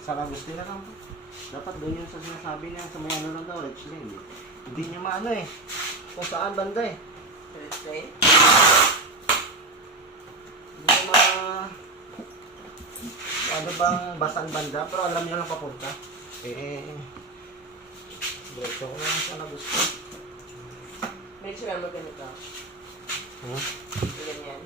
Sa Agustin na lang. Dapat doon yung sa sinasabi niya sa may ano lang daw, Rex Lane. Hindi niya maano eh. Kung saan banda eh. Thursday? Hindi niya ma... Ano bang basan banda, pero alam niya lang papunta. Diretso ko lang sa Agustin. May sila mo ganito. Hmm? Ganyan.